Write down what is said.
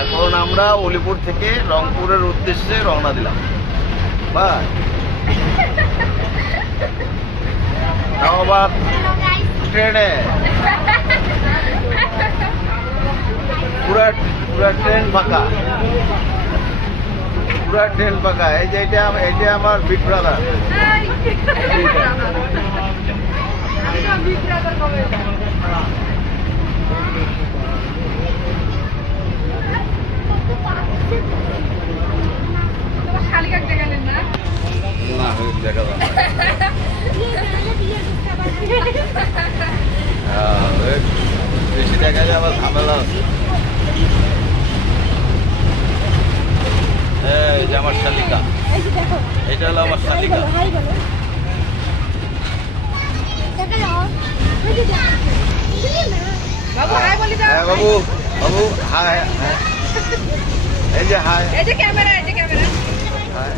এখন আমরা অলিপুর থেকে রংপুরের উদ্দেশ্যে রওনা দিলাম। বা তাও আবার ট্রেনে, পুরা ট্রেন ফাঁকা, পুরা ট্রেন ফাঁকা। এই যে এটা আমার বিগ ব্রাদার। না দেখা যাবে বেশি দেখা যায় আবার ঝামেলা আছে। এই যে আমার শালিকা, এটা হলো আমার শালিকা। বাবু বাবু হাই, এই যে হাই, এই যে ক্যামেরা, এই যে ক্যামেরা। হাই।